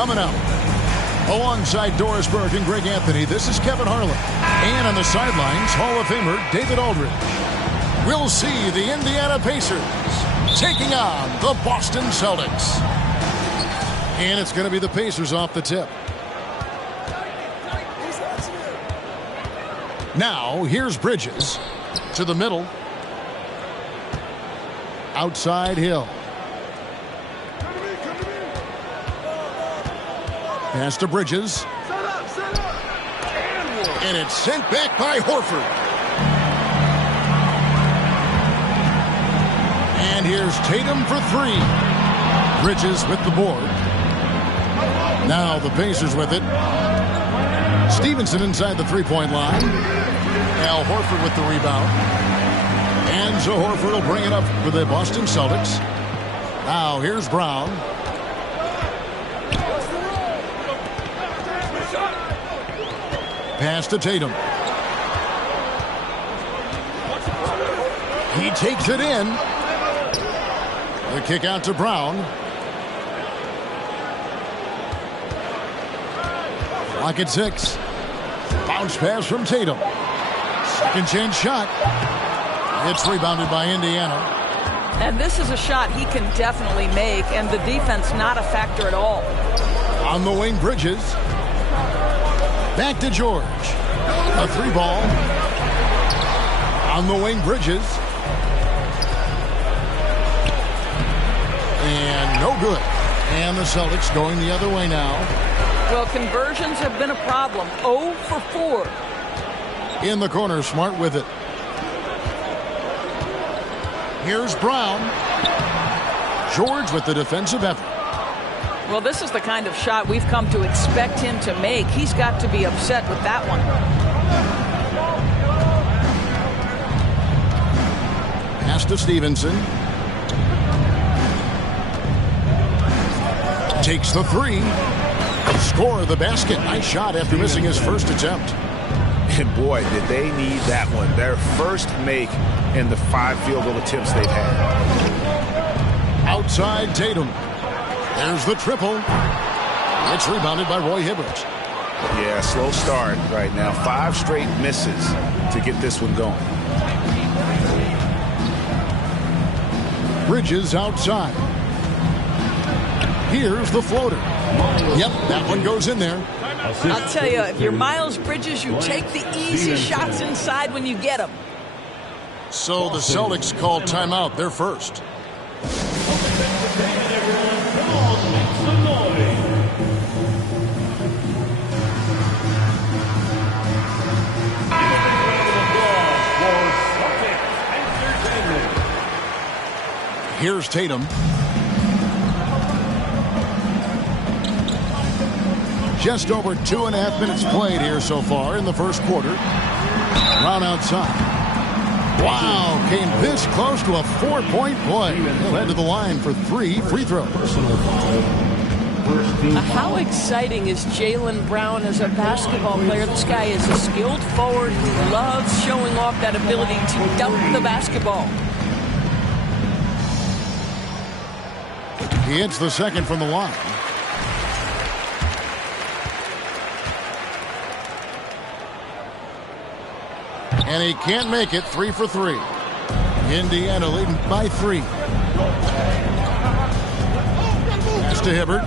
coming up. Alongside Doris Burke and Greg Anthony, this is Kevin Harlan. And on the sidelines, Hall of Famer David Aldridge. We'll see the Indiana Pacers taking on the Boston Celtics. And it's going to be the Pacers off the tip. Now, here's Bridges to the middle. Outside Hill. Pass to Bridges. And it's sent back by Horford. And here's Tatum for three. Bridges with the board. Now the Pacers with it. Stevenson inside the three-point line. Al Horford with the rebound. And so Horford will bring it up for the Boston Celtics. Now here's Brown. Pass to Tatum. He takes it in. The kick out to Brown. Clock at 6. Bounce pass from Tatum. Second chance shot. It's rebounded by Indiana. And this is a shot he can definitely make, and the defense not a factor at all. On the wing, Bridges. Back to George. A three ball. On the wing, Bridges. And no good. And the Celtics going the other way now. Well, conversions have been a problem. 0 for 4. In the corner, Smart with it. Here's Brown. George with the defensive effort. Well, this is the kind of shot we've come to expect him to make. He's got to be upset with that one. Pass to Stevenson. Takes the three. Score the basket. Nice shot after missing his first attempt. And boy, did they need that one. Their first make in the 5 field goal attempts they've had. Outside Tatum. There's the triple. It's rebounded by Roy Hibbert. Yeah, slow start right now. 5 straight misses to get this one going. Bridges outside. Here's the floater. Yep, that one goes in there. I'll tell you, if you're Miles Bridges, you take the easy shots inside when you get them. So the Celtics called timeout. They're first. Here's Tatum. Just over 2.5 minutes played here so far in the first quarter. Brown outside. Wow, came this close to a 4-point play. He'll head to the line for 3 free throws. How exciting is Jaylen Brown as a basketball player? This guy is a skilled forward who loves showing off that ability to dunk the basketball. He hits the second from the line. And he can't make it. 3 for 3. Indiana leading by 3. Pass to Hibbert.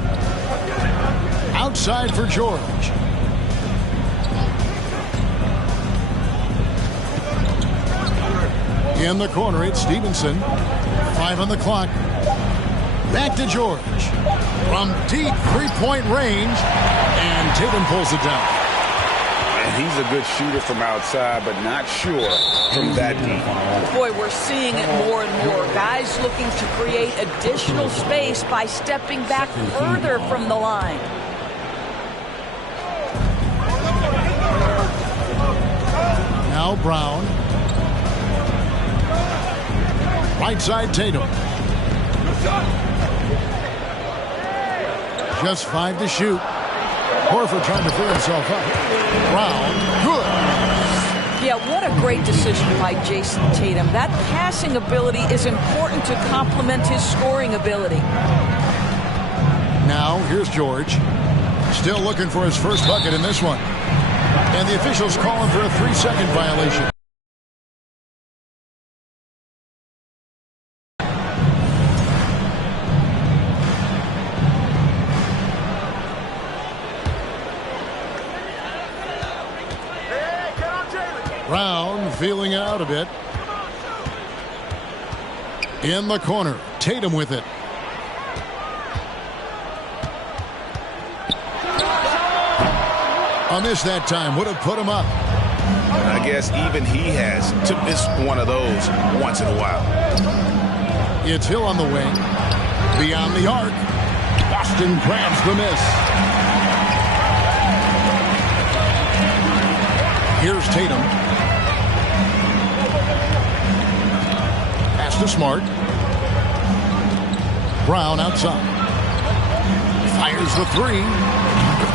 Outside for George. In the corner, it's Stevenson. 5 on the clock. Back to George. From deep three-point range. And Tatum pulls it down. And he's a good shooter from outside, but not sure from that deep. Boy, we're seeing it more and more. Guys looking to create additional space by stepping back further from the line. Now Brown. Right side Tatum. Just 5 to shoot. Horford trying to free himself up. Brown, good. Yeah, what a great decision by Jason Tatum. That passing ability is important to complement his scoring ability. Now, here's George. Still looking for his first bucket in this one. And the officials calling for a 3-second violation. Brown feeling out a bit. In the corner, Tatum with it. A miss that time would have put him up. I guess even he has to miss one of those once in a while. It's Hill on the wing. Beyond the arc. Boston grabs the miss. Here's Tatum. Pass to Smart. Brown outside. Fires the three.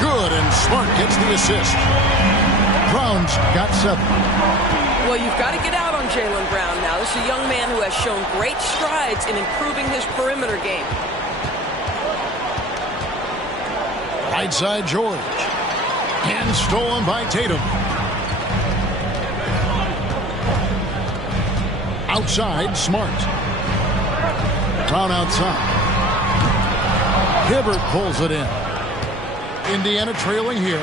Good, and Smart gets the assist. Brown's got 7. Well, you've got to get out on Jaylen Brown now. This is a young man who has shown great strides in improving his perimeter game. Right side, George. And stolen by Tatum. Outside, Smart. Brown outside. Hibbert pulls it in. Indiana trailing here.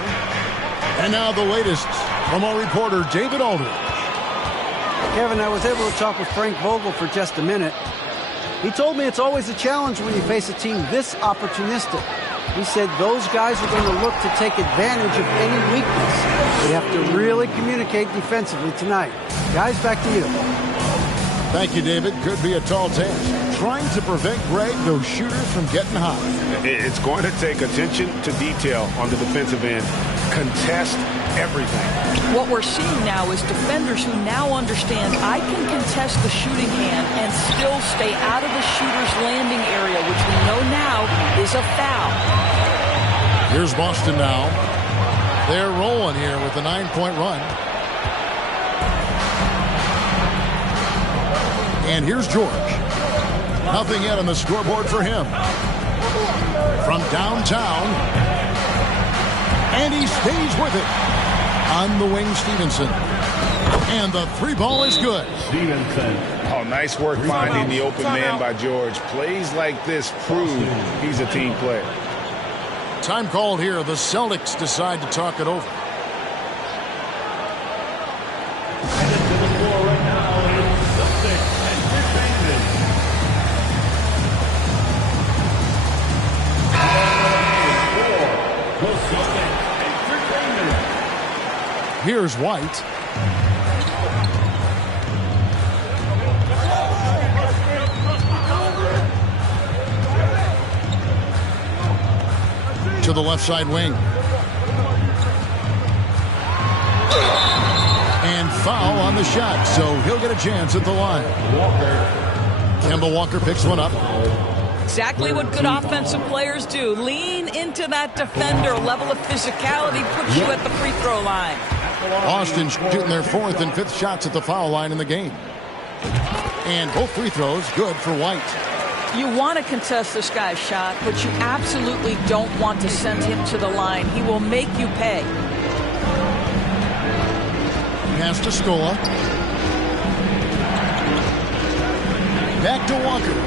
And now the latest from our reporter, David Aldridge. Kevin, I was able to talk with Frank Vogel for just a minute. He told me it's always a challenge when you face a team this opportunistic. He said those guys are going to look to take advantage of any weakness. They have to really communicate defensively tonight. Guys, back to you. Thank you, David. Could be a tall task. Trying to prevent Greg, those shooters from getting hot. It's going to take attention to detail on the defensive end. Contest everything. What we're seeing now is defenders who now understand I can contest the shooting hand and still stay out of the shooter's landing area, which we know now is a foul. Here's Boston now. They're rolling here with a 9-point run. And here's George. Nothing yet on the scoreboard for him. From downtown. And he stays with it. On the wing, Stevenson. And the 3-ball is good. Stevenson. Oh, nice work finding the open man by George. Plays like this prove he's a team player. Time called here. The Celtics decide to talk it over. Headed to the floor right now is Celtics Entertainment. The Celtics Entertainment. Here's White. To the left side wing. And foul on the shot, so he'll get a chance at the line. Kemba Walker picks one up. Exactly what good offensive players do. Lean into that defender. Level of physicality puts you at the free throw line. Boston shooting their 4th and 5th shots at the foul line in the game. And both free throws good for White. You want to contest this guy's shot, but you absolutely don't want to send him to the line. He will make you pay. Pass to Scola. Back to Walker.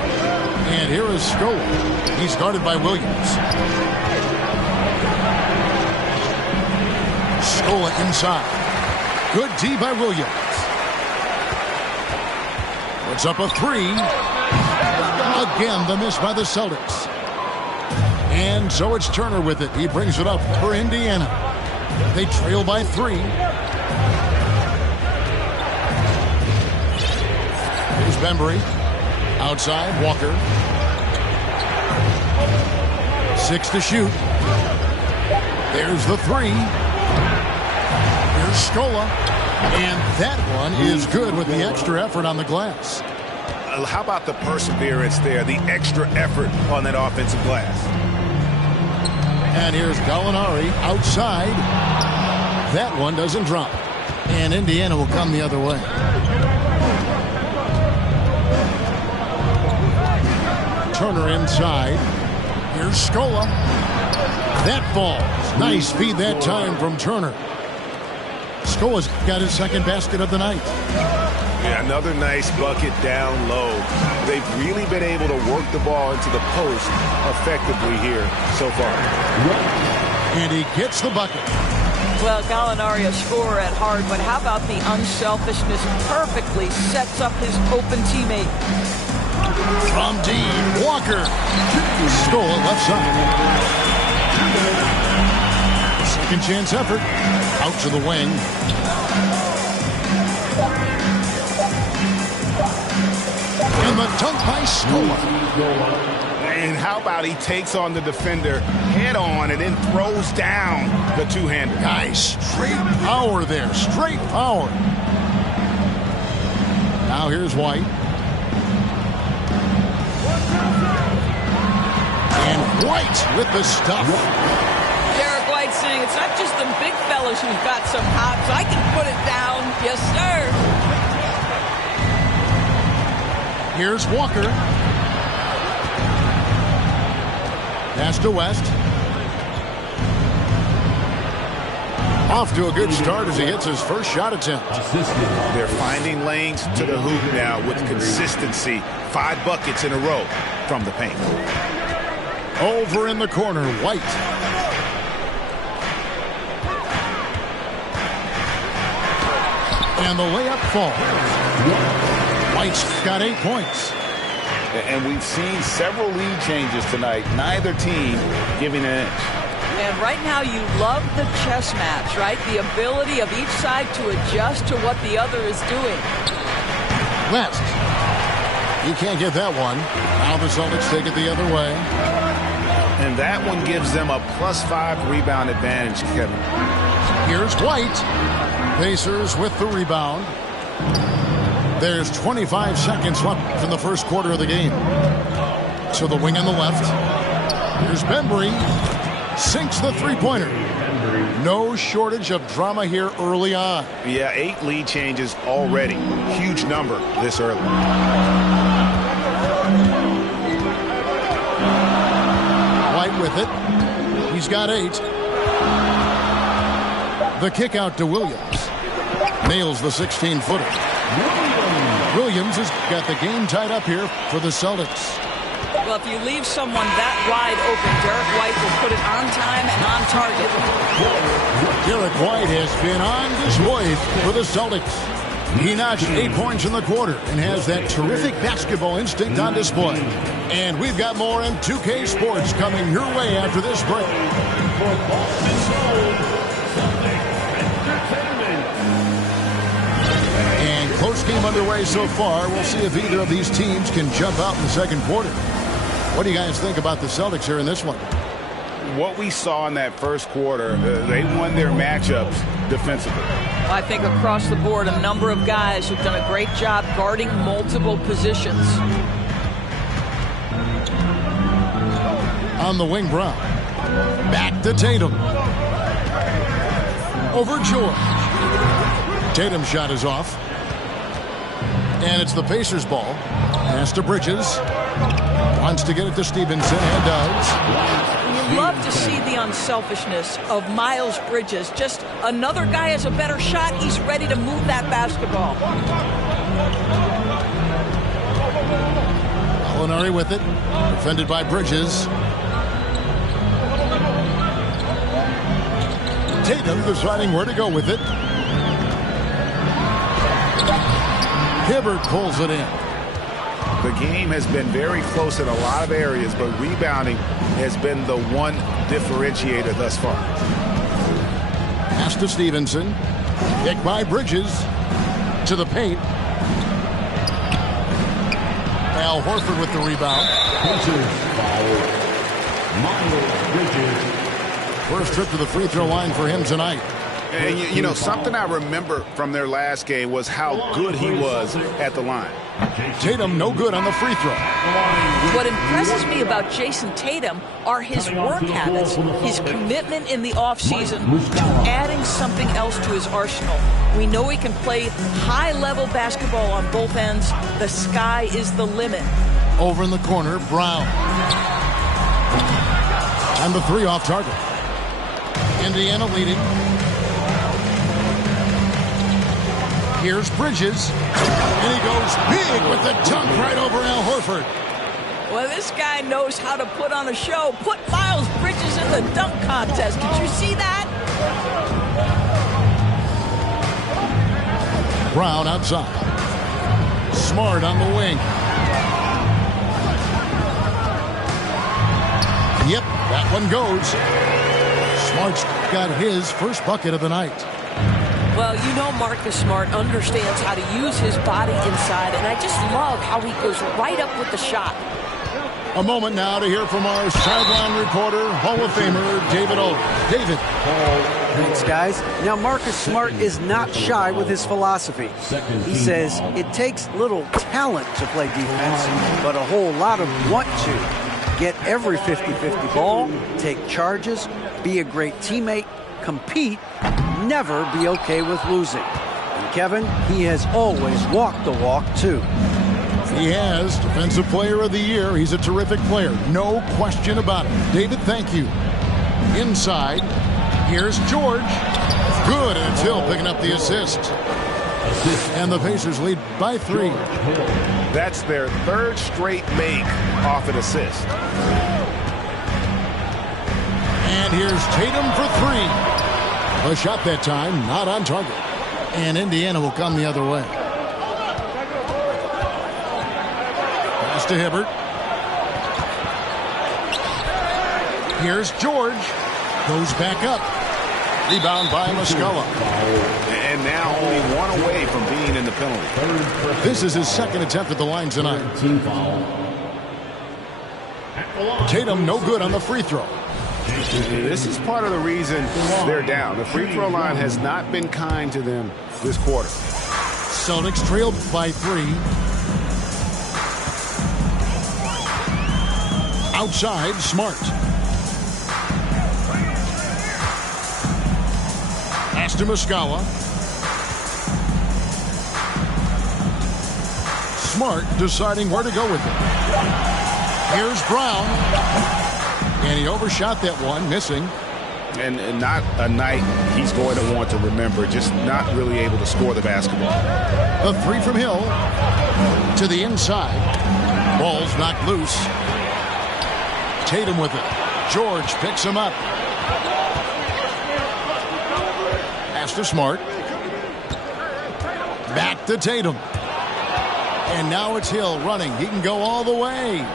And here is Scola. He's guarded by Williams. Scola inside. Good D by Williams. Puts up a 3. Again, the miss by the Celtics. And so it's Turner with it. He brings it up for Indiana. They trail by 3. Here's Bembry. Outside, Walker. 6 to shoot. There's the 3. Here's Scola. And that one is good with the extra effort on the glass. How about the perseverance there, the extra effort on that offensive glass? And here's Gallinari outside. That one doesn't drop. And Indiana will come the other way. Turner inside. Here's Scola. That falls. Nice feed that time from Turner. Scoa's got his second basket of the night. Yeah, another nice bucket down low. They've really been able to work the ball into the post effectively here so far. And he gets the bucket. Well, Gallinari a scorer at heart, but how about the unselfishness? Perfectly sets up his open teammate. From deep, Walker. Scoa left side. Second chance effort. Out to the wing. And the dunk by Scoa. And how about he takes on the defender head on and then throws down the two-hander. Nice straight power there. Straight power. Now here's White. And White with the stuff. Derek White saying it's not just the big fellas who've got some hops. I can put it down. Yes, sir. Here's Walker. Pass to West. Off to a good start as he hits his first shot attempt. They're finding lanes to the hoop now with consistency. 5 buckets in a row from the paint. Over in the corner, White. And the layup falls. White's got 8 points. And we've seen several lead changes tonight. Neither team giving an inch. And right now you love the chess match, right? The ability of each side to adjust to what the other is doing. West. He can't get that one. Now the Celtics take it the other way. And that one gives them a +5 rebound advantage, Kevin. Here's White. Pacers with the rebound. There's 25 seconds left in the first quarter of the game. To the wing on the left. Here's Bembry. Sinks the three-pointer. No shortage of drama here early on. Yeah, 8 lead changes already. Huge number this early. White with it. He's got 8. The kick out to Williams. Nails the 16-footer. Williams has got the game tied up here for the Celtics. Well, if you leave someone that wide open, Derek White will put it on time and on target. Derek White has been on display for the Celtics. He notched 8 points in the quarter and has that terrific basketball instinct on display. And we've got more M2K Sports coming your way after this break. And close game underway so far. We'll see if either of these teams can jump out in the second quarter. What do you guys think about the Celtics here in this one? What we saw in that first quarter, they won their matchups defensively. I think across the board, a number of guys have done a great job guarding multiple positions. On the wing, Brown. Back to Tatum. Over George. Tatum's shot is off. And it's the Pacers' ball. Pass to Bridges. Wants to get it to Stevenson and does. You love to see the unselfishness of Miles Bridges. Just another guy has a better shot. He's ready to move that basketball. Gallinari with it. Defended by Bridges. Tatum deciding where to go with it. Hibbert pulls it in. The game has been very close in a lot of areas, but rebounding has been the one differentiator thus far. Pass to Stevenson. Kick by Bridges. To the paint. Al Horford with the rebound. Miles Bridges. First trip to the free throw line for him tonight. And you know, something I remember from their last game was how good he was at the line. Tatum no good on the free throw. What impresses me about Jason Tatum are his work habits, his commitment in the offseason to adding something else to his arsenal. We know he can play high-level basketball on both ends. The sky is the limit. Over in the corner, Brown. And the 3 off target. Indiana leading. Here's Bridges. And he goes big with the dunk right over Al Horford. Well, this guy knows how to put on a show. Put Miles Bridges in the dunk contest. Did you see that? Brown outside. Smart on the wing. Yep, that one goes. Smart's got his first bucket of the night. Well, you know Marcus Smart understands how to use his body inside, and I just love how he goes right up with the shot. A moment now to hear from our sideline reporter, Hall of Famer David O. David. Thanks, guys. Now, Marcus Smart is not shy with his philosophy. He says it takes little talent to play defense, but a whole lot of want to. Get every 50-50 ball, take charges, be a great teammate, compete, never be okay with losing. And Kevin, he has always walked the walk, too. He has Defensive Player of the Year. He's a terrific player. No question about it. David, thank you. Inside, here's George. Good, and it's Hill picking up the assist. And the Pacers lead by 3. That's their third straight make off an assist. And here's Tatum for 3. A shot that time, not on target. And Indiana will come the other way. Pass to Hibbert. Here's George. Goes back up. Rebound by Muscala. And now only one away from being in the penalty. This is his second attempt at the line tonight. Tatum no good on the free throw. This is part of the reason they're down. The free throw line has not been kind to them this quarter. Celtics trailed by 3. Outside, Smart. Pass to Muscala. Smart deciding where to go with it. Here's Brown. And he overshot that one, missing. And not a night he's going to want to remember, just not really able to score the basketball. A 3 from Hill. To the inside. Ball's knocked loose. Tatum with it. George picks him up. Pass to Smart. Back to Tatum. And now it's Hill running. He can go all the way.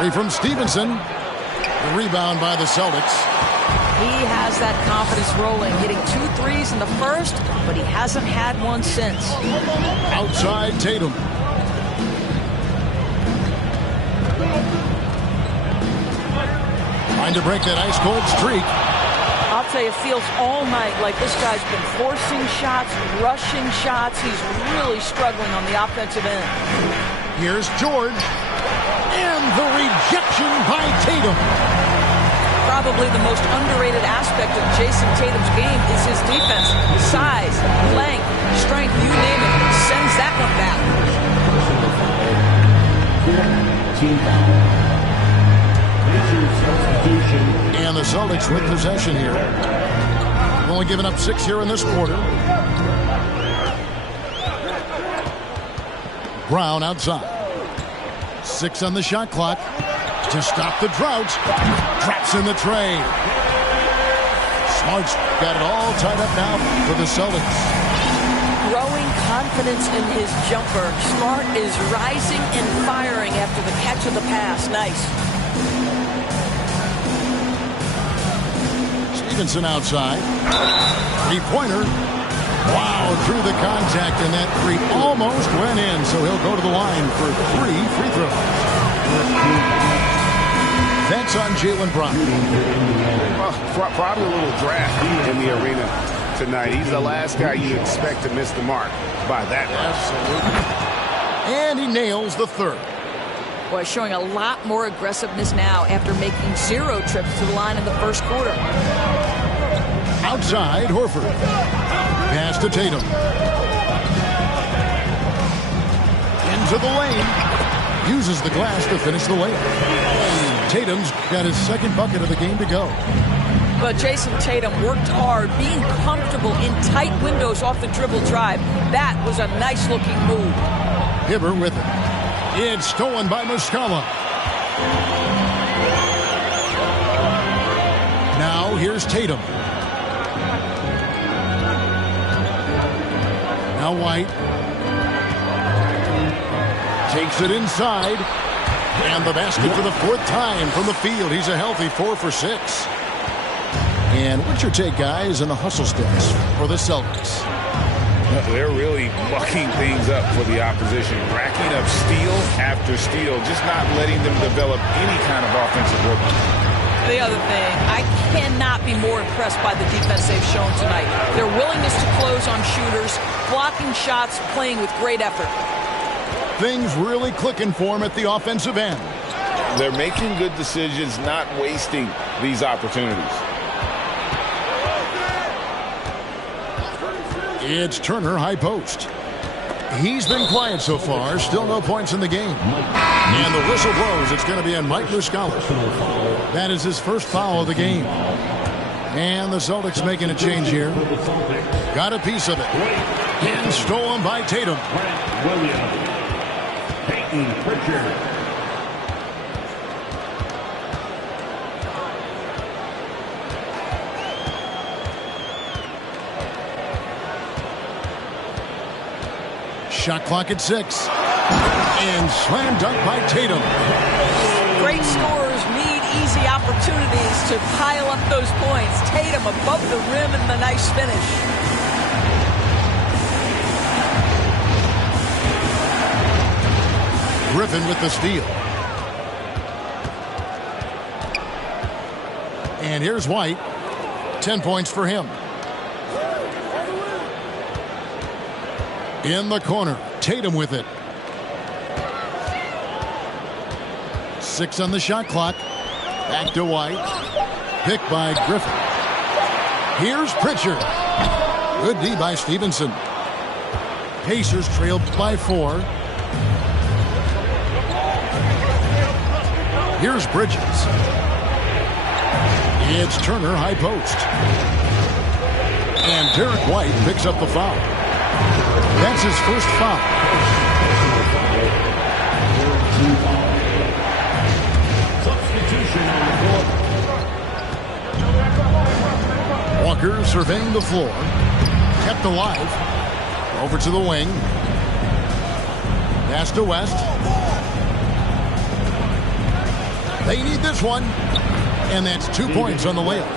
3 from Stevenson. The rebound by the Celtics. He has that confidence rolling, hitting 2 threes in the first, but he hasn't had one since. Outside Tatum. Trying to break that ice-cold streak. I'll tell you, it feels all night like this guy's been forcing shots, rushing shots. He's really struggling on the offensive end. Here's George. And the rejection by Tatum. Probably the most underrated aspect of Jason Tatum's game is his defense. Size, length, strength, you name it. Sends that one back. And the Celtics with possession here. Only giving up 6 here in this quarter. Brown outside. 6 on the shot clock. To stop the drought. Drops in the tray. Smart's got it all tied up now for the Celtics. Growing confidence in his jumper. Smart is rising and firing after the catch of the pass. Nice. Stevenson outside. 3-pointer. Wow, through the contact, and that 3 almost went in, so he'll go to the line for 3 free throws. That's on Jaylen Brown. Probably a little draft in the arena tonight. He's the last guy you expect to miss the mark by that much. Absolutely. And he nails the 3rd. Boy, showing a lot more aggressiveness now after making 0 trips to the line in the first quarter. Outside, Horford. Pass to Tatum. Into the lane. Uses the glass to finish the layup. Tatum's got his second bucket of the game to go. But Jason Tatum worked hard, being comfortable in tight windows off the dribble drive. That was a nice-looking move. Hibbert with it. It's stolen by Muscala. Now here's Tatum. Now White. Takes it inside. And the basket for the fourth time from the field. He's a healthy 4 for 6. And what's your take, guys, on the hustle stats for the Celtics? They're really mucking things up for the opposition, racking up steal after steal, just not letting them develop any kind of offensive rhythm. The other thing, I cannot be more impressed by the defense they've shown tonight. Their willingness to close on shooters, blocking shots, playing with great effort. Things really clicking for them at the offensive end. They're making good decisions, not wasting these opportunities. It's Turner, high post. He's been quiet so far. Still no points in the game. And the whistle blows. It's going to be on Mike Muscala. That is his first foul of the game. And the Celtics making a change here. Got a piece of it. And stolen by Tatum. Peyton Pritchard. Shot clock at 6. And slam dunk by Tatum. Great scorers need easy opportunities to pile up those points. Tatum above the rim and the nice finish. Griffin with the steal. And here's White. 10 points for him. In the corner, Tatum with it. 6 on the shot clock. Back to White. Picked by Griffin. Here's Pritchard. Good D by Stevenson. Pacers trailed by 4. Here's Bridges. It's Turner, high post. And Derek White picks up the foul. That's his first foul. Substitution on the floor. Walker surveying the floor. Kept alive. Over to the wing. Pass to West. They need this one. And that's 2 points on the layup.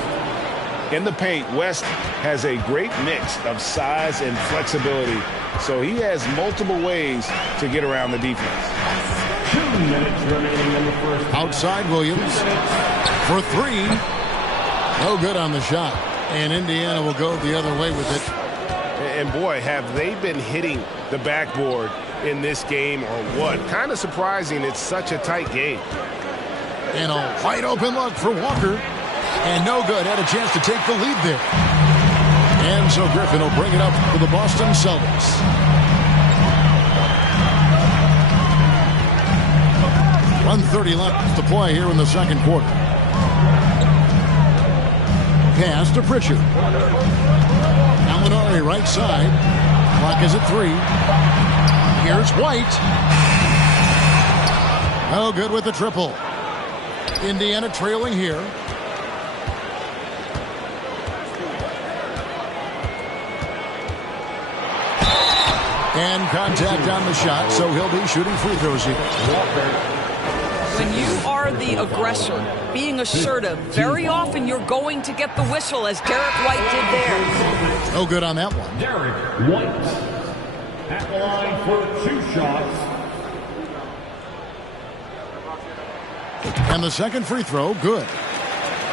In the paint, West has a great mix of size and flexibility, so he has multiple ways to get around the defense. 2 minutes remaining in the first. Outside Williams for 3. No good on the shot. And Indiana will go the other way with it. And boy, have they been hitting the backboard in this game or what? Kind of surprising it's such a tight game. And a wide open look for Walker. And no good. Had a chance to take the lead there. And so Griffin will bring it up for the Boston Celtics. .130 left to play here in the second quarter. Pass to Pritchard. Gallinari right side. Clock is at 3. Here's White. No good with the triple. Indiana trailing here. And contact on the shot, so he'll be shooting free throws here. When you are the aggressor, being assertive, very often you're going to get the whistle, as Derek White did there. No good on that one. Derek White at the line for 2 shots. And the second free throw, good.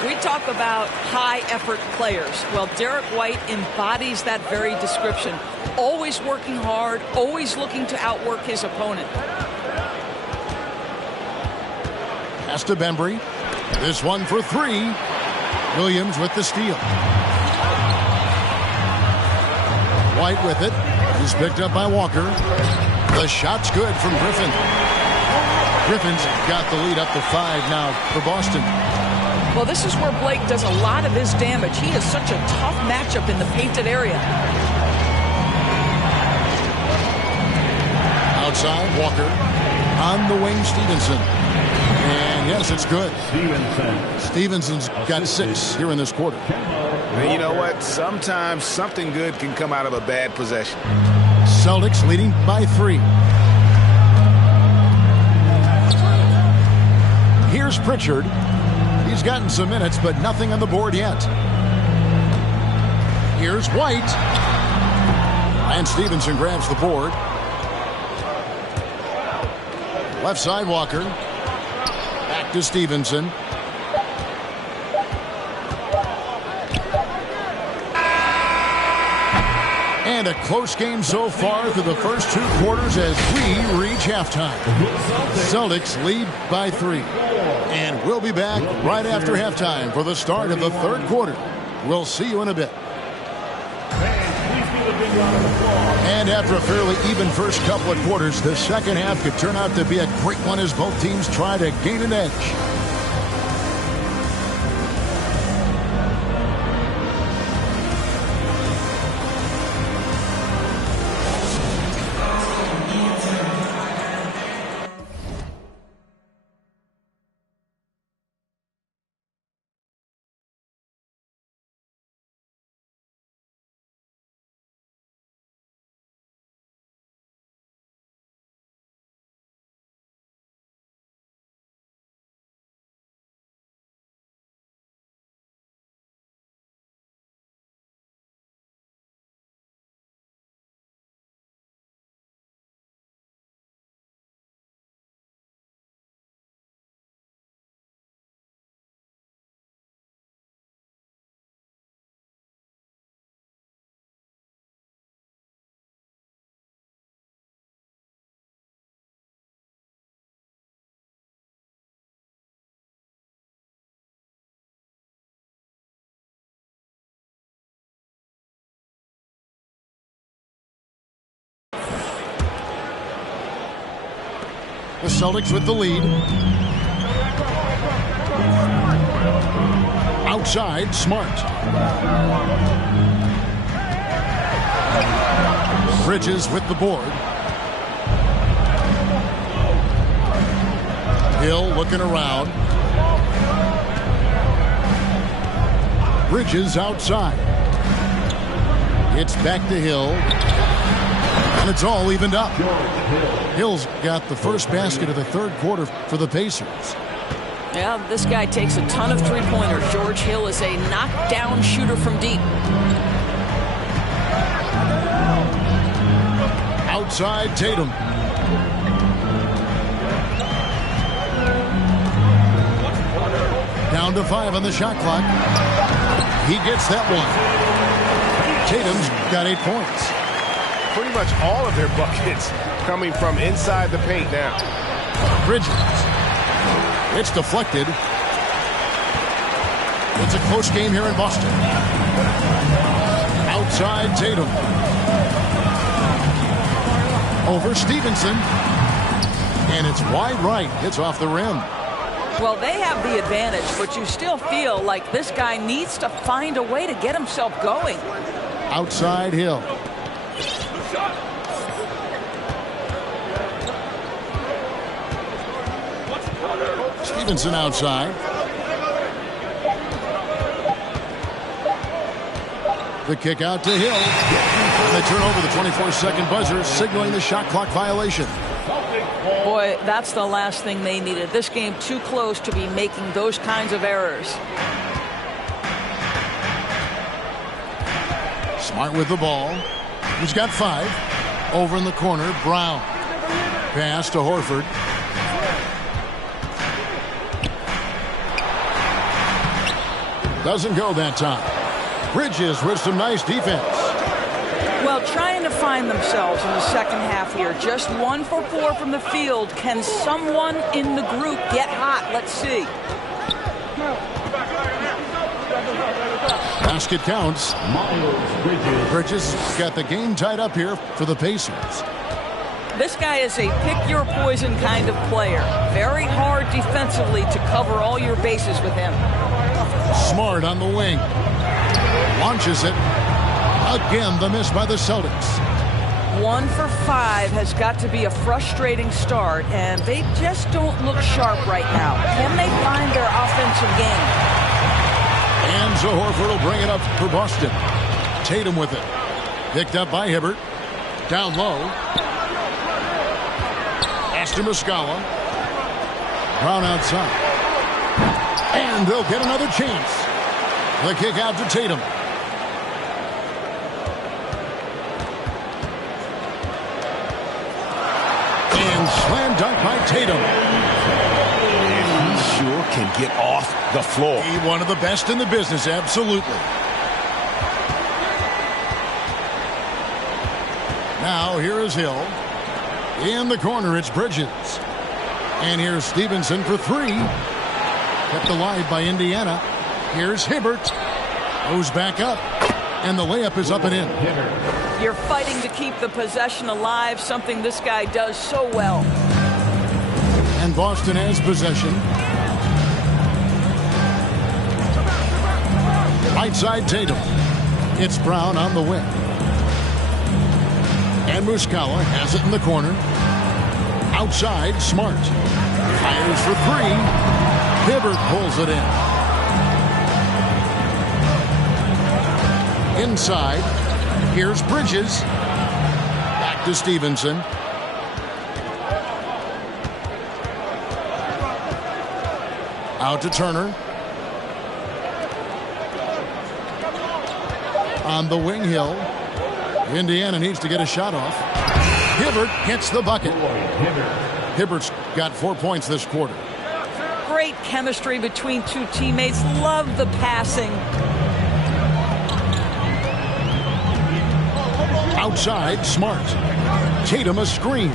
We talk about high-effort players. Well, Derek White embodies that very description. Always working hard, always looking to outwork his opponent. Pass to Bembry. This one for 3. Williams with the steal. White with it. He's picked up by Walker. The shot's good from Griffin. Griffin's got the lead up to 5 now for Boston. Well, this is where Blake does a lot of his damage. He is such a tough matchup in the painted area. Outside, Walker. On the wing, Stevenson. And yes, it's good. Stevenson's got 6 here in this quarter. And you know what? Sometimes something good can come out of a bad possession. Celtics leading by 3. Here's Pritchard. He's gotten some minutes, but nothing on the board yet. Here's White. And Stevenson grabs the board. Left side, Walker. Back to Stevenson. And a close game so far through the first 2 quarters as we reach halftime. Celtics lead by 3. And we'll be back right after halftime for the start of the 3rd quarter. We'll see you in a bit. And after a fairly even first couple of quarters, the second half could turn out to be a great one as both teams try to gain an edge. The Celtics with the lead. Outside, Smart. Bridges with the board. Hill looking around. Bridges outside. It's back to Hill. And it's all evened up. Hill's got the first basket of the 3rd quarter for the Pacers. Yeah, this guy takes a ton of three-pointers. George Hill is a knockdown shooter from deep. Outside, Tatum. Down to 5 on the shot clock. He gets that one. Tatum's got 8 points. Pretty much all of their buckets coming from inside the paint now. Bridges. It's deflected. It's a close game here in Boston. Outside, Tatum. Over Stevenson. And it's wide right. It's off the rim. Well, they have the advantage, but you still feel like this guy needs to find a way to get himself going. Outside, Hill. Stevenson outside. The kick out to Hill. And they turn over the 24-second buzzer, signaling the shot clock violation. Boy, that's the last thing they needed. This game too close to be making those kinds of errors. Smart with the ball. He's got 5. Over in the corner, Brown. Pass to Horford. Doesn't go that time. Bridges with some nice defense. Well, trying to find themselves in the second half here. Just 1 for 4 from the field. Can someone in the group get hot? Let's see. Basket counts. Bridges got the game tied up here for the Pacers. This guy is a pick-your-poison kind of player. Very hard defensively to cover all your bases with him. Smart on the wing. Launches it. Again, the miss by the Celtics. 1 for 5 has got to be a frustrating start, and they just don't look sharp right now. Can they find their offensive game? And so Horford will bring it up for Boston. Tatum with it. Picked up by Hibbert. Down low. Pass to Muscala. Brown outside. And they'll get another chance. The kick out to Tatum. And slam dunk by Tatum. And he sure can get off the floor. He's one of the best in the business, absolutely. Now here is Hill. In the corner, it's Bridges. And here's Stevenson for 3. Kept alive by Indiana. Here's Hibbert. Goes back up. And the layup is up and in. You're fighting to keep the possession alive, something this guy does so well. And Boston has possession. Right side Tatum. It's Brown on the wing. And Muscala has it in the corner. Outside, Smart. Fires for 3. Hibbert pulls it in. Inside, here's Bridges. Back to Stevenson. Out to Turner. On the wing, Hill. Indiana needs to get a shot off. Hibbert gets the bucket. Hibbert's got 4 points this quarter. Great chemistry between two teammates. Love the passing. Outside, Smart. Tatum a screen.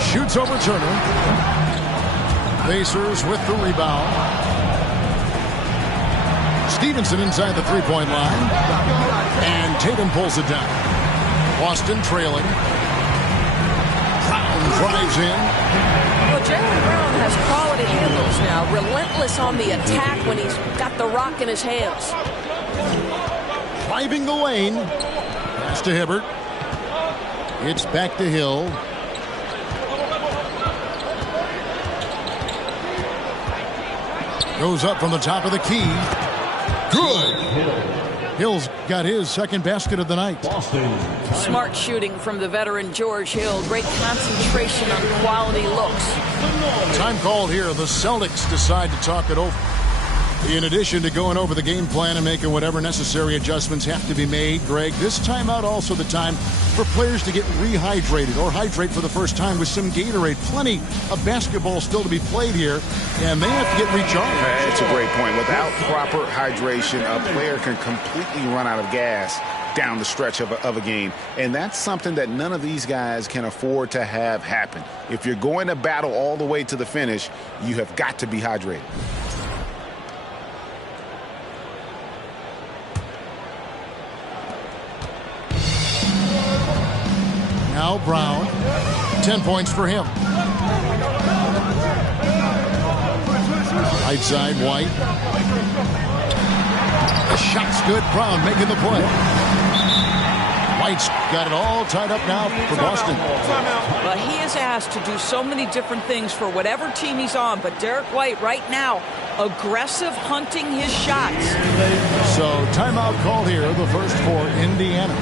Shoots over Turner. Pacers with the rebound. Stevenson inside the three-point line. And Tatum pulls it down. Boston trailing. Brown drives in. Well, Jaylen Brown has quality handles now. Relentless on the attack when he's got the rock in his hands. Driving the lane. Pass to Hibbert. It's back to Hill. Goes up from the top of the key. Good. Hill's got his second basket of the night. Smart shooting from the veteran George Hill. Great concentration on quality looks. Time called here. The Celtics decide to talk it over. In addition to going over the game plan and making whatever necessary adjustments have to be made, Greg, this timeout also the time for players to get rehydrated or hydrate for the first time with some Gatorade. Plenty of basketball still to be played here, and they have to get recharged. That's a great point. Without proper hydration, a player can completely run out of gas down the stretch of a game. And that's something that none of these guys can afford to have happen. If you're going to battle all the way to the finish, you have got to be hydrated. Now Brown, 10 points for him. Right side, White. The shot's good. Brown making the play. White's got it all tied up now for Boston. Well, he is asked to do so many different things for whatever team he's on, but Derek White right now, aggressive hunting his shots. So timeout called here, the first for Indiana.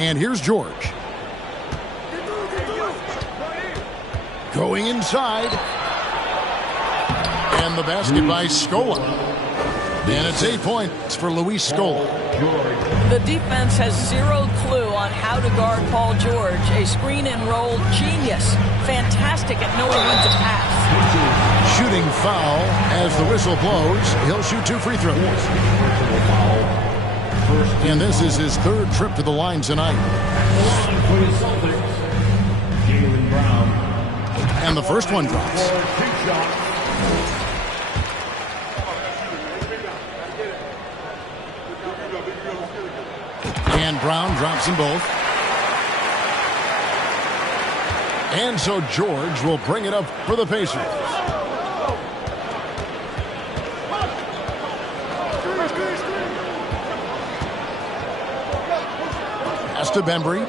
And here's George. Going inside. And the basket by Scola. And it's 8 points for Luis Scola. The defense has zero clue on on how to guard Paul George. A screen and roll genius. Fantastic at knowing when to pass. Shooting foul as the whistle blows. He'll shoot 2 free throws. And this is his 3rd trip to the line tonight. For the Celtics, Jaylen Brown. And the first one drops. And Brown drops them both. And so George will bring it up for the Pacers. Pass to Bembry.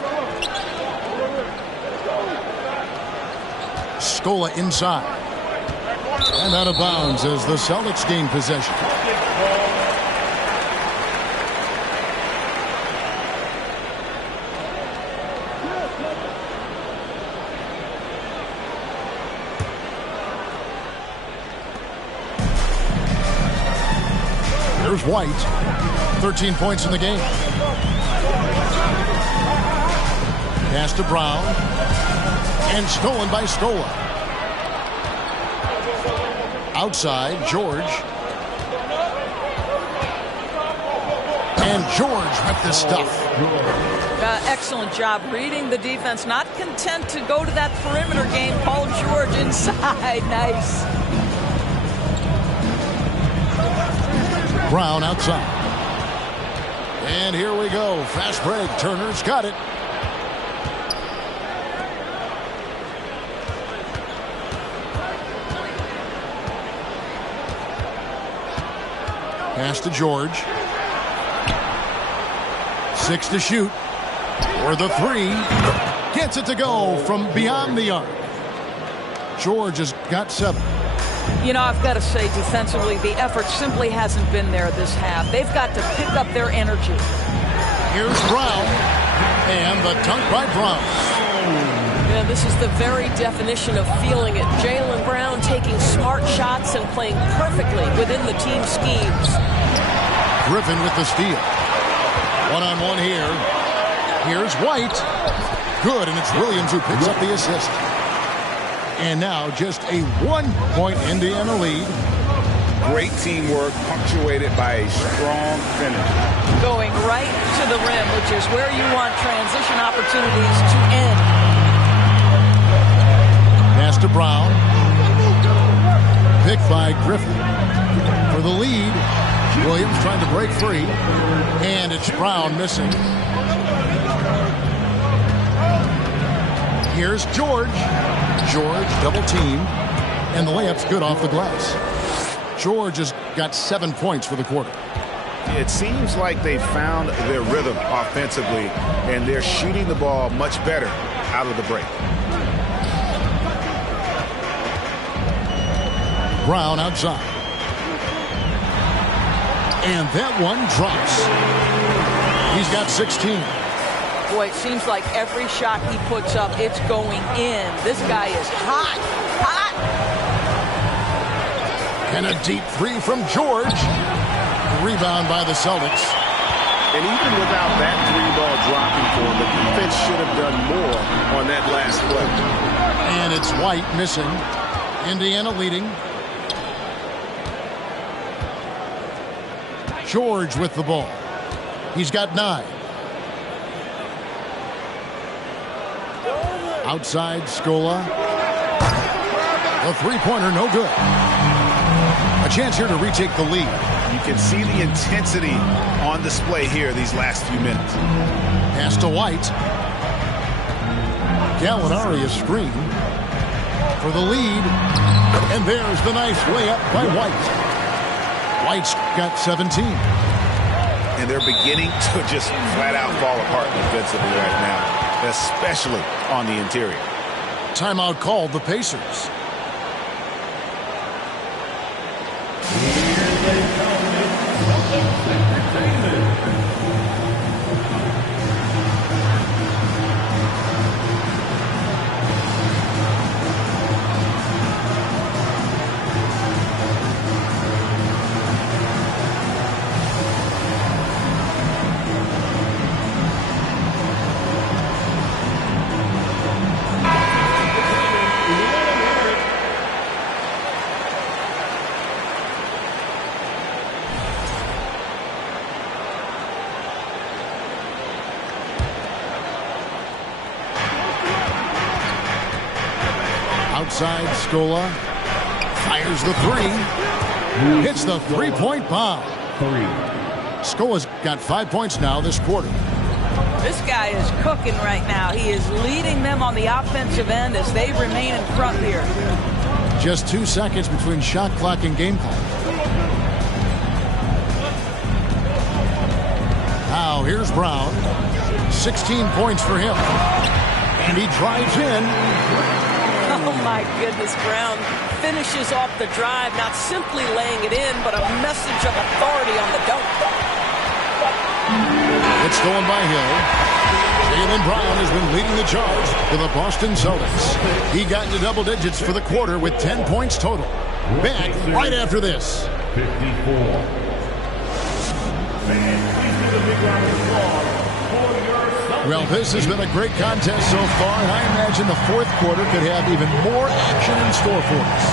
Scola inside. And out of bounds as the Celtics gain possession. Here's White. 13 points in the game. Pass to Brown. And stolen by Scola. Outside, George. And George with the stuff. Excellent job reading the defense. Not content to go to that perimeter game. Paul George inside. Nice. Brown outside. And here we go. Fast break. Turner's got it. Pass to George. 6 to shoot. For the 3. Gets it to go from beyond the arc. George has got 7. You know, I've got to say, defensively, the effort simply hasn't been there this half. They've got to pick up their energy. Here's Brown. And the dunk by Brown. Yeah, this is the very definition of feeling it. Jaylen Brown taking smart shots and playing perfectly within the team schemes. Griffin with the steal. One-on-one here. Here's White. Good, and it's Williams who picks up the assist. And now just a 1-point Indiana lead. Great teamwork punctuated by a strong finish. Going right to the rim, which is where you want transition opportunities to end. Pass to Brown. Picked by Griffin. For the lead, Williams trying to break free. And it's Brown missing. Here's George. George double teamed. And the layup's good off the glass. George has got 7 points for the quarter. It seems like they found their rhythm offensively, and they're shooting the ball much better out of the break. Brown outside. And that one drops. He's got 16. Boy, it seems like every shot he puts up, it's going in. This guy is hot. Hot! And a deep 3 from George. Rebound by the Celtics. And even without that 3-ball dropping for him, the defense should have done more on that last play. And it's White missing. Indiana leading. George with the ball. He's got 9. Outside, Scola. The three-pointer, no good. A chance here to retake the lead. You can see the intensity on display here these last few minutes. Pass to White. Gallinari a screen for the lead. And there's the nice layup by White. White's got 17. And they're beginning to just flat out fall apart defensively right now, especially on the interior. Timeout called the Pacers. Outside, Scola fires the three. Hits the three-point bomb. Scola's got 5 points now this quarter. This guy is cooking right now. He is leading them on the offensive end as they remain in front here. Just 2 seconds between shot clock and game clock. Now here's Brown. 16 points for him. And he drives in. Oh, my goodness. Brown finishes off the drive, not simply laying it in, but a message of authority on the dunk. It's stolen by Hill. Jaylen Brown has been leading the charge for the Boston Celtics. He got into double digits for the quarter with 10 points total. Back right after this. 54. Well, this has been a great contest so far, and I imagine the fourth quarter could have even more action in store for us.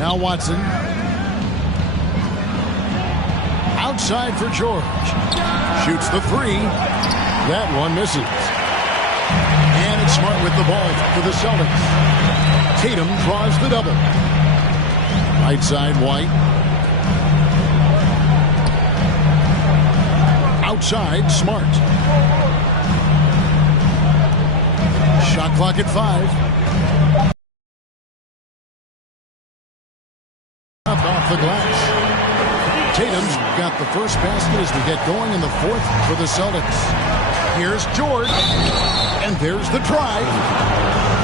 Now Watson. Outside for George. Shoots the three. That one misses. And it's Smart with the ball for the Celtics. Tatum draws the double. Right side, White. Outside, Smart. Shot clock at 5. Up off the glass. Tatum's got the first basket as we get going in the fourth for the Celtics. Here's George. And there's the drive.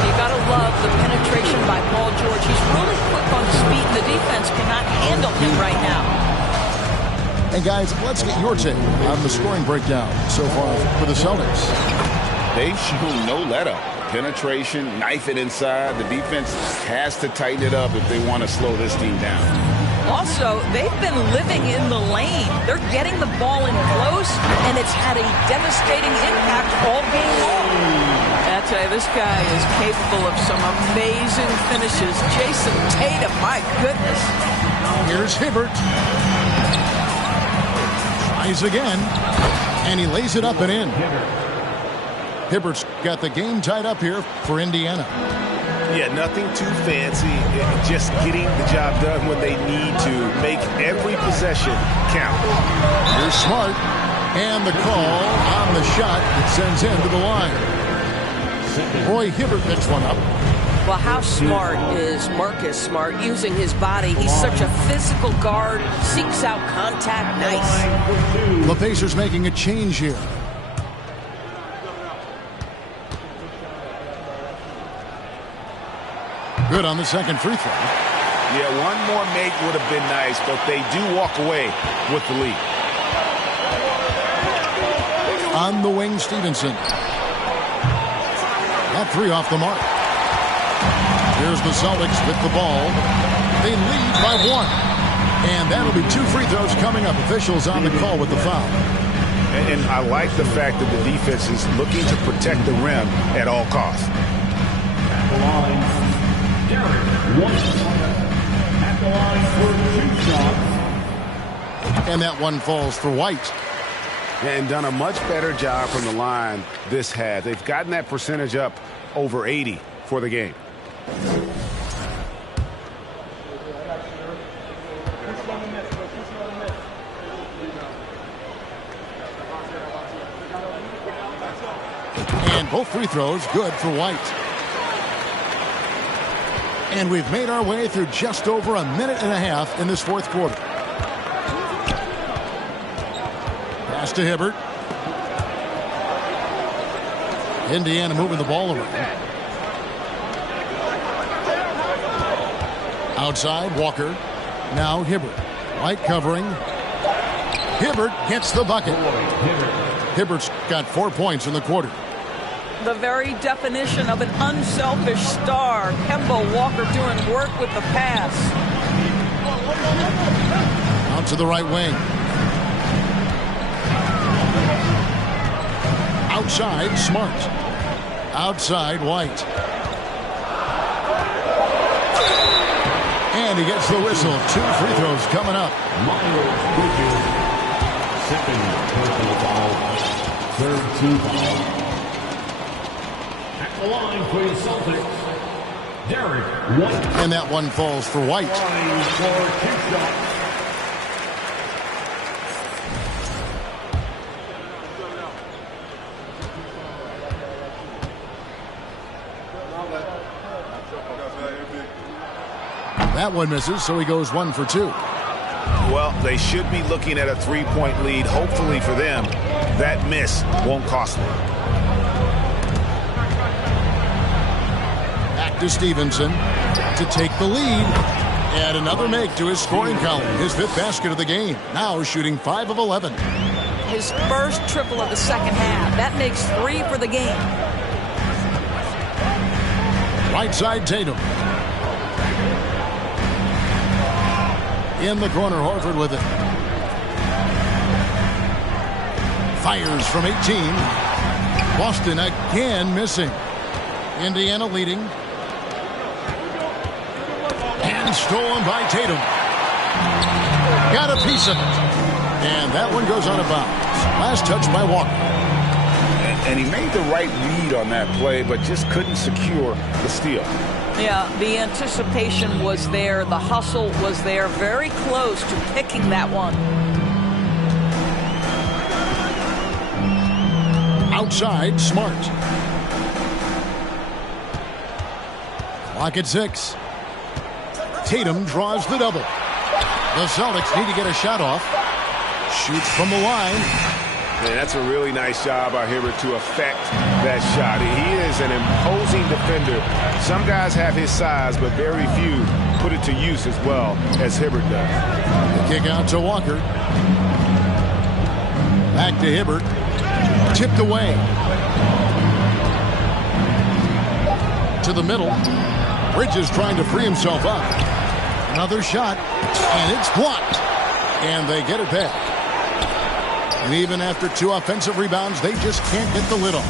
You gotta love the penetration by Paul George. He's really quick on his feet, and the defense cannot handle him right now. And guys, let's get your take on the scoring breakdown so far for the Celtics. They've shown no let-up. Penetration, knife it inside. The defense has to tighten it up if they want to slow this team down. Also, they've been living in the lane. They're getting the ball in close, and it's had a devastating impact all game long. I tell you, this guy is capable of some amazing finishes. Jason Tatum, my goodness. Here's Hibbert. Tries again, and he lays it up and in. Hibbert's got the game tied up here for Indiana. Yeah, nothing too fancy. Just getting the job done when they need to. Make every possession count. Here's Smart, and the call on the shot that sends him to the line. Roy Hibbert picks one up. Well, how smart is Marcus Smart using his body? He's such a physical guard, seeks out contact. Nice. The Pacers making a change here. Good on the second free throw. Yeah, one more make would have been nice, but they do walk away with the lead. On the wing, Stevenson. That three off the mark. Here's the Celtics with the ball. They lead by 1. And that'll be 2 free throws coming up. Officials on the call with the foul. And I like the fact that the defense is looking to protect the rim at all costs. At the line, Derek White. At the line for 2 shots. And that one falls for White. And done a much better job from the line this half. They've gotten that percentage up over 80 for the game. And both free throws good for White. And we've made our way through just over a minute and a half in this fourth quarter. Pass to Hibbert. Indiana moving the ball around. Outside, Walker. Now Hibbert. White covering. Hibbert gets the bucket. Hibbert's got 4 points in the quarter. The very definition of an unselfish star. Kemba Walker doing work with the pass. Out to the right wing. Outside, Smart. Outside, White. And he gets the whistle. 2 free throws coming up. Second personal foul. Third team foul. At the line for the Celtics, Derek White. And that one falls for White. Line for two shots. That one misses, so he goes 1 for 2. Well, they should be looking at a three-point lead. Hopefully for them, that miss won't cost them. Back to Stevenson to take the lead. Add another make to his scoring column. His 5th basket of the game. Now shooting 5 of 11. His first triple of the second half. That makes 3 for the game. Right side Tatum. In the corner, Horford with it. Fires from 18. Boston again missing. Indiana leading. And stolen by Tatum. Got a piece of it. And that one goes out of bounds. Last touch by Walker. And he made the right read on that play, but just couldn't secure the steal. Yeah, the anticipation was there. The hustle was there. Very close to picking that one. Outside, Smart. Clock at 6. Tatum draws the double. The Celtics need to get a shot off. Shoots from the line. Man, that's a really nice job by Hibbert to affect that shot. He is an imposing defender. Some guys have his size, but very few put it to use as well as Hibbert does. The kick out to Walker. Back to Hibbert. Tipped away. To the middle. Bridges trying to free himself up. Another shot, and it's blocked. And they get it back. And even after 2 offensive rebounds, they just can't get the lid off.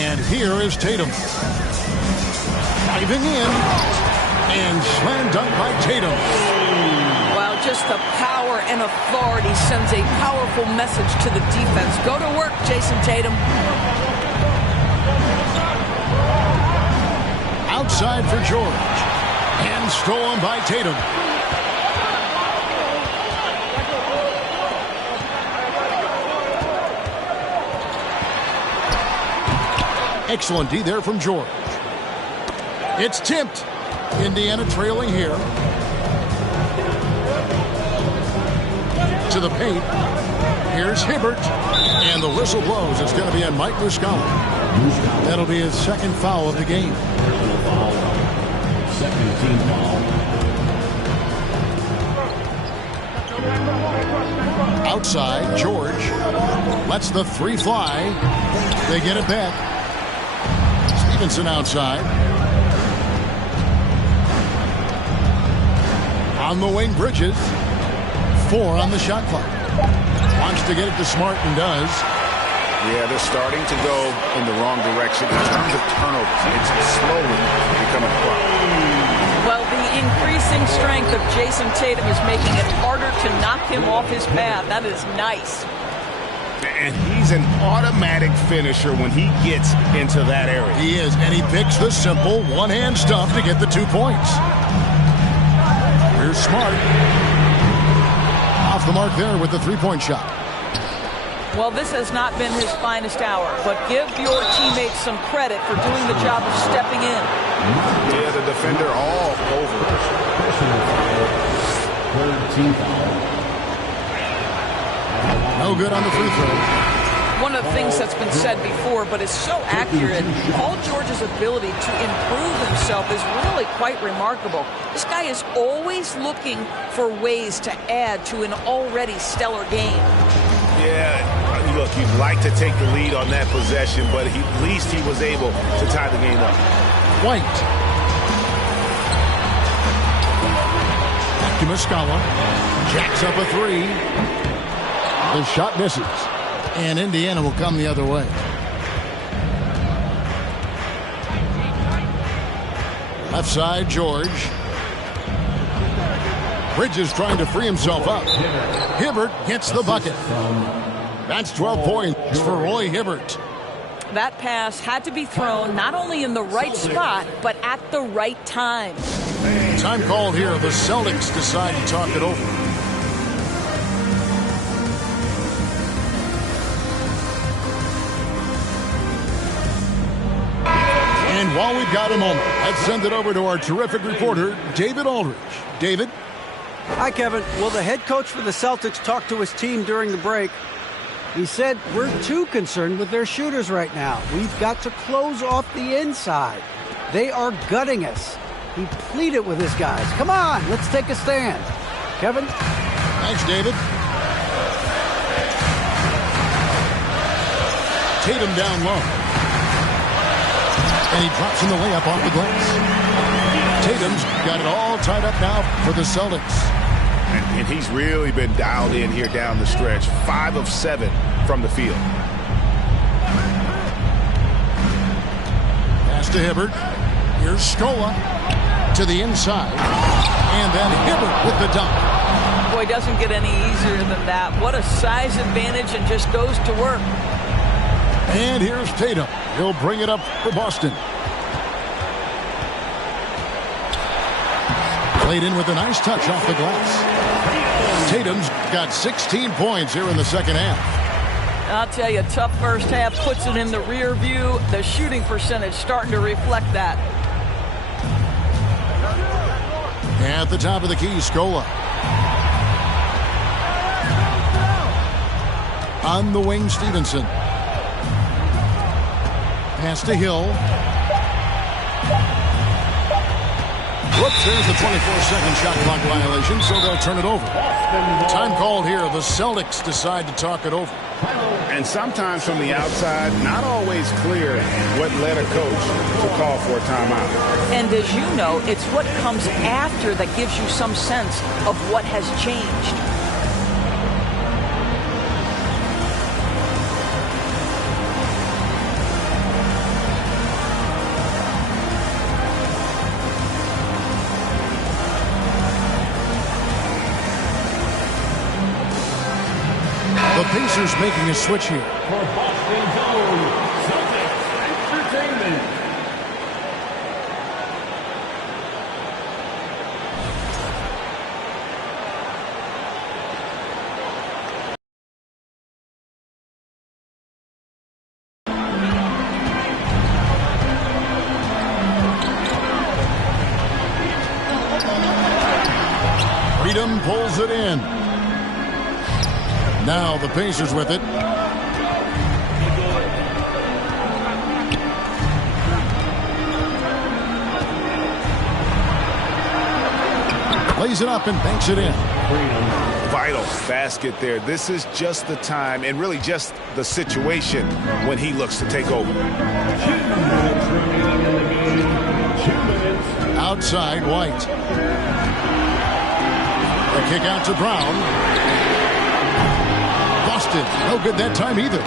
And here is Tatum. Diving in. And slam dunk by Tatum. Wow, just the power and authority sends a powerful message to the defense. Go to work, Jason Tatum. Outside for George. And stolen by Tatum. Excellent D there from George. It's tipped. Indiana trailing here. To the paint. Here's Hibbert. And the whistle blows. It's going to be on Mike Muscala. That'll be his 2nd foul of the game. Second team foul. Outside, George lets the 3 fly. They get it back. Stevenson outside. On the wing, Bridges. 4 on the shot clock. Wants to get it to Smart and does. Yeah, they're starting to go in the wrong direction in terms of turnovers. It's slowly becoming a problem. Well, the increasing strength of Jason Tatum is making it harder to knock him off his path. That is nice. And he's an automatic finisher when he gets into that area. He is, and he picks the simple one-hand stuff to get the 2 points. Here's Smart. Off the mark there with the 3-point shot. Well, this has not been his finest hour, but give your teammates some credit for doing the job of stepping in. Yeah, the defender all over. Third team foul. No good on the free throw. One of the things that's been said before, but is so accurate, Paul George's ability to improve himself is really quite remarkable. This guy is always looking for ways to add to an already stellar game. Yeah, look, you'd like to take the lead on that possession, but at least he was able to tie the game up. White. Back to Muscala. Jacks up a 3. The shot misses. And Indiana will come the other way. Left side, George. Bridges trying to free himself up. Hibbert gets the bucket. That's 12 points for Roy Hibbert. That pass had to be thrown not only in the right spot, but at the right time. Time called here. The Celtics decide to talk it over. And while we've got a moment, let's send it over to our terrific reporter, David Aldridge. David? Hi, Kevin. Well, the head coach for the Celtics talked to his team during the break. He said, we're too concerned with their shooters right now. We've got to close off the inside. They are gutting us. He pleaded with his guys. Come on, let's take a stand. Kevin? Thanks, David. Tatum down low. And he drops in the layup off the glass. Tatum's got it all tied up now for the Celtics. And he's really been dialed in here down the stretch. 5 of 7 from the field. Pass to Hibbert. Here's Scola to the inside. And then Hibbert with the dunk. Boy, doesn't get any easier than that. What a size advantage, and just goes to work. And here's Tatum. He'll bring it up for Boston. Played in with a nice touch off the glass. Tatum's got 16 points here in the second half. I'll tell you, tough first half puts it in the rear view. The shooting percentage starting to reflect that. At the top of the key, Scola. On the wing, Stevenson. Pass to Hill. Whoops, there's the 24-second shot clock violation, so they'll turn it over. Time called here. The Celtics decide to talk it over. And sometimes from the outside, not always clear what led a coach to call for a timeout. And as you know, it's what comes after that gives you some sense of what has changed. The Pacers making a switch here. For Boston's own Celtics Entertainment. Freedom pulls it in. Now the Pacers with it. Plays it up and banks it in. Vital basket there. This is just the time and really just the situation when he looks to take over. 2 minutes remaining in the game. 2 minutes. Outside, White. The kick out to Brown. Busted. No good that time either.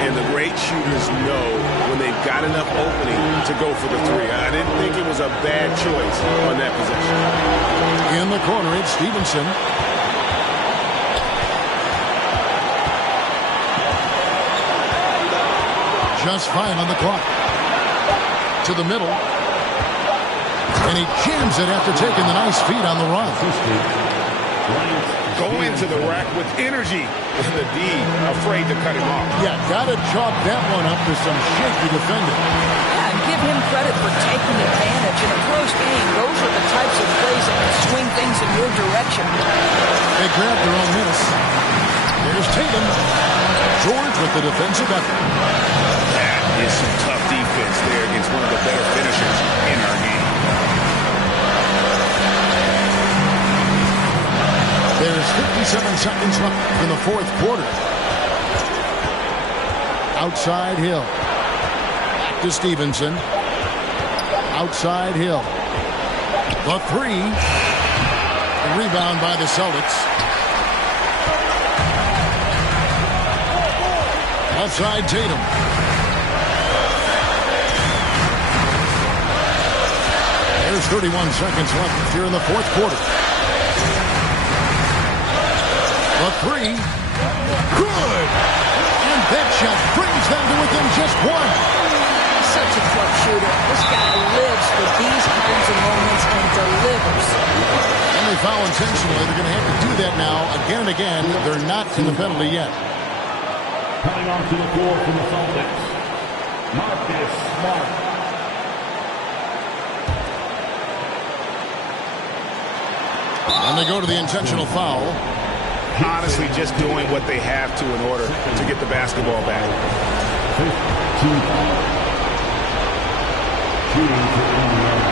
And the great shooters know when they've got enough opening to go for the three. I didn't think it was a bad choice on that possession. In the corner, it's Stevenson. Just 5 on the clock. To the middle. And he jams it after taking the nice feed on the run. Go into the rack with energy. And the D afraid to cut him off. Yeah, gotta chalk that one up to some shaky defending. Yeah, and give him credit for taking advantage. In a close game, those are the types of plays that can swing things in your direction. They grabbed their own miss. There's Tatum. George with the defensive effort. That is some tough defense there against one of the better finishers in our game. There's 57 seconds left in the fourth quarter. Outside Hill. Back to Stevenson. Outside Hill. The three. The rebound by the Celtics. Outside Tatum. There's 31 seconds left here in the fourth quarter. The three. Good. And that shot brings them to within just one. He's such a clutch shooter. This guy lives for these kinds of moments and delivers. And they foul intentionally. They're going to have to do that now again and again. They're not in the penalty yet. Coming onto the floor from the Celtics, Marcus Smart. And they go to the intentional foul. Honestly, just doing what they have to in order to get the basketball back. 15 foul. Shooting for Indiana.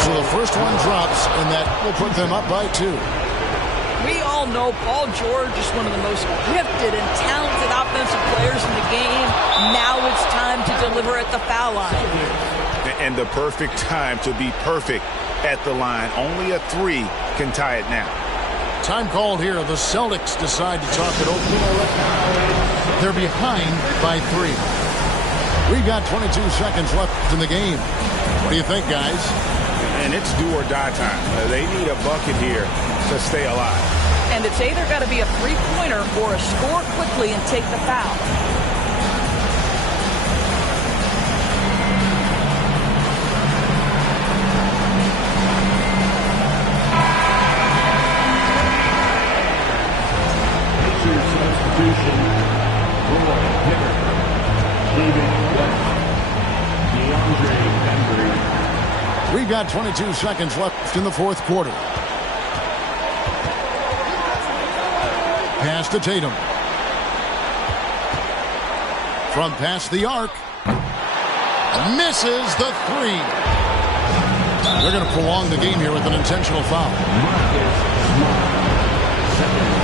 So the first one drops, and that will put them up by 2. We all know Paul George is one of the most gifted and talented offensive players in the game. Now it's time to deliver at the foul line. And the perfect time to be perfect at the line. Only a 3 can tie it now. Time called here. The Celtics decide to talk it over. They're behind by 3. We've got 22 seconds left in the game. What do you think, guys? And it's do or die time. They need a bucket here to stay alive. And it's either got to be a three-pointer or a score quickly and take the foul. Substitution. Roy Hibbert. David West. DeAndre Bembry. We've got 22 seconds left in the fourth quarter. Pass to Tatum. From past the arc. Misses the 3. They're going to prolong the game here with an intentional foul. Marcus Smart. Second.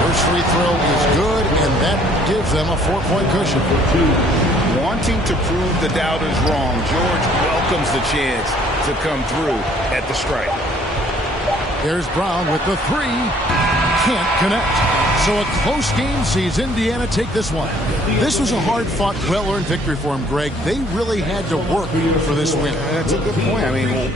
First free throw is good, and that gives them a 4-point cushion. Wanting to prove the doubters wrong, George welcomes the chance to come through at the stripe. There's Brown with the 3. Can't connect. So a close game sees Indiana take this one. This was a hard-fought, well-earned victory for them, Greg. They really had to work for this win. That's a good point. I mean,